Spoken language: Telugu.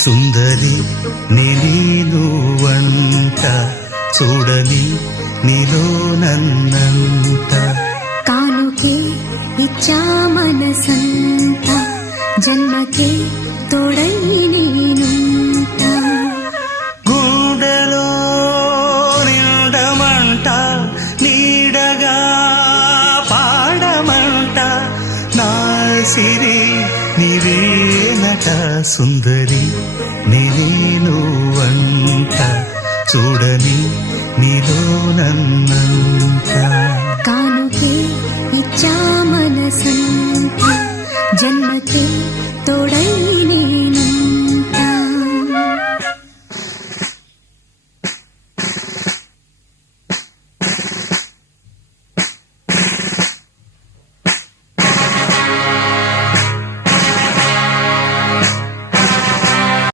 సుందరి నేను వంట చూడని నీలో నన్నంత కానుకే ఇచ్చా మనసంత జన్మకే తోడై నేనుంట గుండెలో నిండమంట నీడగా పాడమంట నా సిరి నీవేనట సుందరి నేను వంట చూడని నీలో నన్నంత కానుకే ఇచ్చా మనసంత జన్మకే తోడై